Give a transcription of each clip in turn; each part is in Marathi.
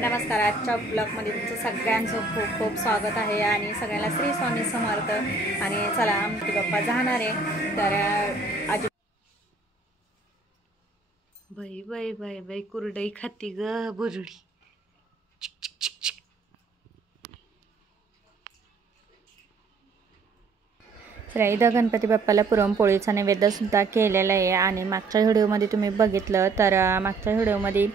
नमस्कार। आजच्या ब्लॉगमध्ये तुमचं सगळ्यांचं खूप खूप स्वागत आहे आणि सगळ्यांना श्री स्वामी समर्थ। आणि चला गणपती बाप्पा जाणार आहे तर आज बाई बाई बाई बाई कुरडई खाती ग बुरडी। चला इथं गणपती बाप्पाला पुरणपोळीचा नैवेद्य सुद्धा केलेला आहे आणि मागच्या व्हिडिओमध्ये तुम्ही बघितलं तर मागच्या व्हिडिओमध्ये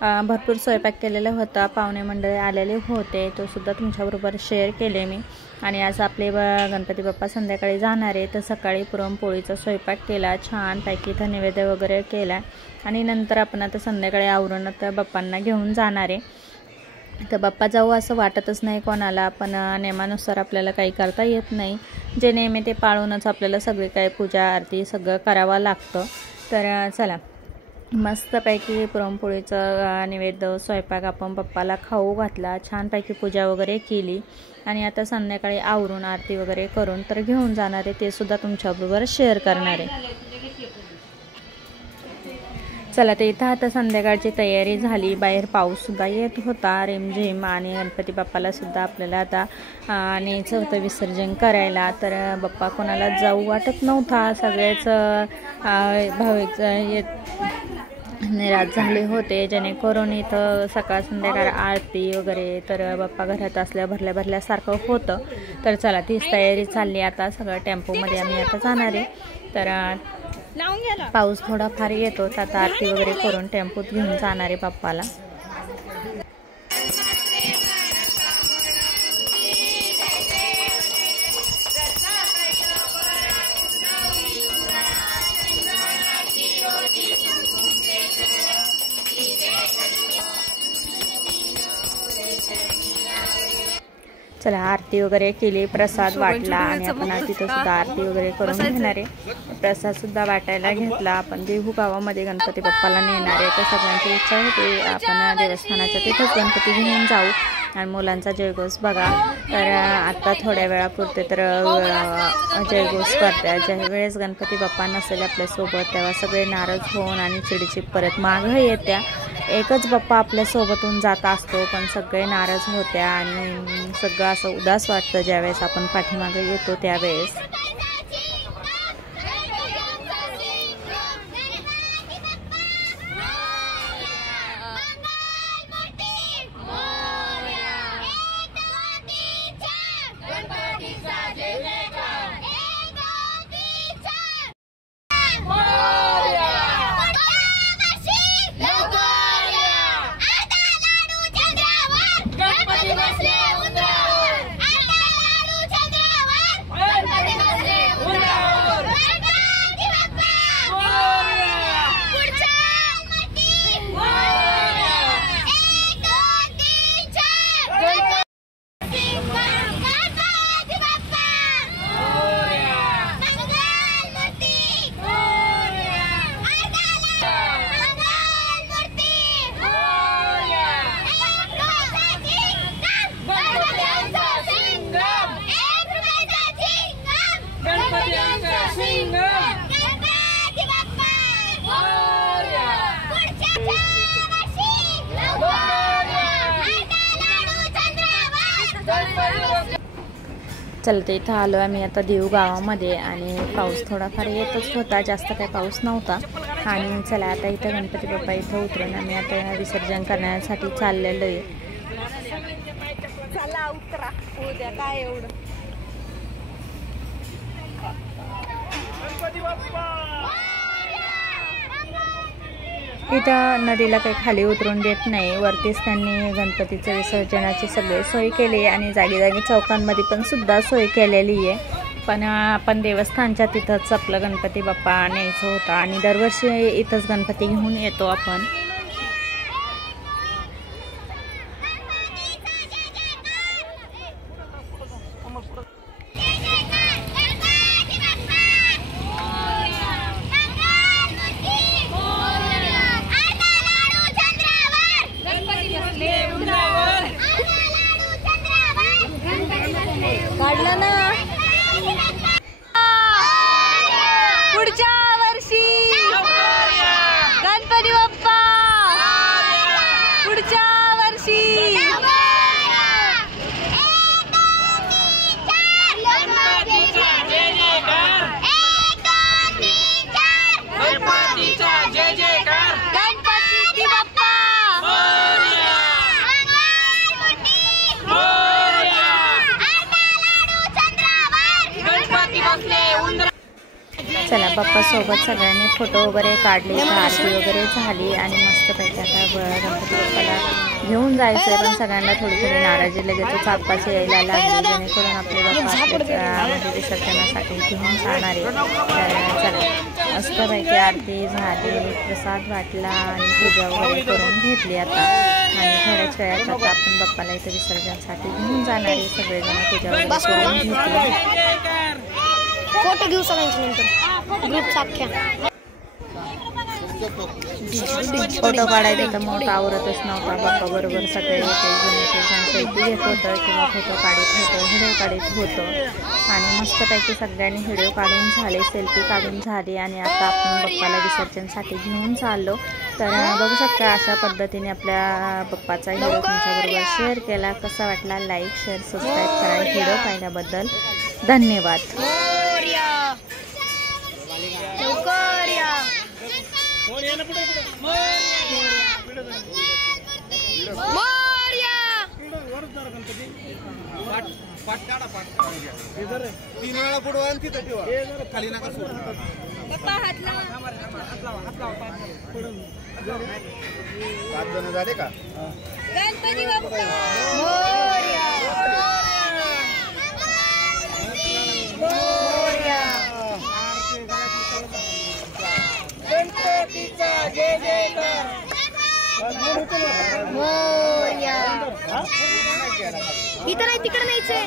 भरपूर स्वयंपाक केलेला होता, पाहुणे मंडळी आलेले होते, तो सुद्धा तुमच्याबरोबर शेअर केले मी। आणि आज आपले गणपती बाप्पा संध्याकाळी जाणार आहे तर सकाळी पुरणपोळीचा स्वयंपाक केला, छानपैकी इथं नैवेद्य वगैरे केला आणि नंतर आपण आता संध्याकाळी आवरून आता बाप्पांना घेऊन जाणार आहे। तर बाप्पा जाऊ असं वाटतच नाही कोणाला, पण नियमानुसार आपल्याला काही करता येत नाही, जे नेहमी ते पाळूनच आपल्याला सगळे काही पूजा आरती सगळं करावं लागतं। तर चला मस्तपैकी पुरणपोळीचं नैवेद्य स्वयंपाक आपण बाप्पाला खाऊ घातला, छानपैकी पूजा वगैरे केली आणि आता संध्याकाळी आवरून आरती वगैरे करून तर घेऊन जाणार आहे, ते सुद्धा तुमच्याबरोबर शेअर करणार आहे। चला तर इथं आता संध्याकाळची तयारी झाली, बाहेर पाऊससुद्धा येत होता रिमझिम आणि गणपती बाप्पाला सुद्धा आपल्याला आता न्यायचं होतं विसर्जन करायला। तर बाप्पा कोणाला जाऊ वाटत नव्हता, सगळेच भाविक निराश झाले होते, जेणेकरून इथं सकाळ संध्याकाळ आरती वगैरे तर बाप्पा घरात असल्या भरल्यासारखं होतं। तर चला तीच तयारी चालली, आता सगळं टेम्पोमध्ये आम्ही आता जाणार आहे। तर पाऊस थोडाफार येतो, आता आरती वगैरे करून टेम्पोत घेऊन जाणार आहे बाप्पाला। चला आरती वगैरे केली, प्रसाद वाटला आणि आपण तिथं सुद्धा आरती वगैरे करून घेणार आहे। प्रसाद सुद्धा वाटायला घेतला, आपण देहू गावामध्ये गणपती बाप्पाला नेणार आहे, तर सगळ्यांची इच्छा होती आपण देवस्थानाच्या तिथंच गणपती घेऊन जाऊ आणि मुलांचा जयघोष बघा। तर आता थोड्या वेळापुरते तर जयघोष करतात, ज्या वेळेस गणपती बाप्पा नसेल आपल्यासोबत तेव्हा सगळे नाराज होऊन आणि चिडचिड परत मागं येत्या, एकच बाप्पा आपल्यासोबतून जात असतो पण सगळे नाराज होत्या आणि सगळं असं उदास वाटतं ज्यावेळेस आपण पाठीमागे येतो त्यावेळेस। चला तर इथं आलो आम्ही आता देहू गावामध्ये आणि पाऊस थोडाफार येतच होता, जास्त काही पाऊस नव्हता। आणि चला आता इथं गणपती बाप्पा इथं उतरून आम्ही आता विसर्जन करण्यासाठी चाललेलो आहे। चला उतरा, उद्या काय एवढं इथं नदीला काही खाली उतरून देत नाही, वरतीच त्यांनी गणपतीचं विसर्जनाची सगळी सोय केली आणि जागी चौकांमध्ये पण सुद्धा सोय केलेली आहे। पण आपण देवस्थानच्या तिथंच आपलं गणपती बाप्पा न्यायचं होतं आणि दरवर्षी इथंच गणपती घेऊन येतो आपण। काढलं ना गणपती बाप्पा पुढच्या वर्षी बाप्पासोबत सगळ्यांनी फोटो वगैरे काढले, आरती वगैरे झाली आणि मस्तपैकी आता गणपती बाप्पाला घेऊन जायचं आहे. पण सगळ्यांना थोडी थोडी नाराजी लगेच चापाची यायला लागली, जेणेकरून आपले बाप्पा म्हणजे विसर्जनासाठी घेऊन जाणार आहे. तर चला मस्तपैकी आरती झाली, प्रसाद वाटला आणि पूजा वगैरे करून घेतली आता. आणि थोड्याच वेळात आता आपण बाप्पाला इथे विसर्जनासाठी घेऊन जाणार आहे. सगळेजण पूजा वगैरे करून घेतली. फोटो घेऊ सगळ्यांच्या नंतर ग्रुप साख्या फोटो काढायचा तर मोठा आवरतच नव्हता. बाप्पा बरोबर सगळे सेल्फी घेत होतं किंवा फोटो काढत होतं, व्हिडिओ काढत होतं. आणि मस्तपैकी सगळ्यांनी व्हिडिओ काढून झाले, सेल्फी काढून झाली आणि आता आपण बाप्पाला विसर्जनासाठी घेऊन चाललो. तर बघू शकता अशा पद्धतीने आपल्या बाप्पाचा व्हिडिओ तुमच्याबरोबर शेअर केला. कसा वाटला लाईक शेअर सबस्क्राईब करा. व्हिडिओ पाहिल्याबद्दल धन्यवाद. तीन वेळा बुडवा आणि तिथं ठेवा, खाली नका सोडू. पाच जण झाले का? गणपती बाप्पा मोरया. गणपतीचा जय जयकार मोरया. इथं नाही तिकडे न्यायचंय.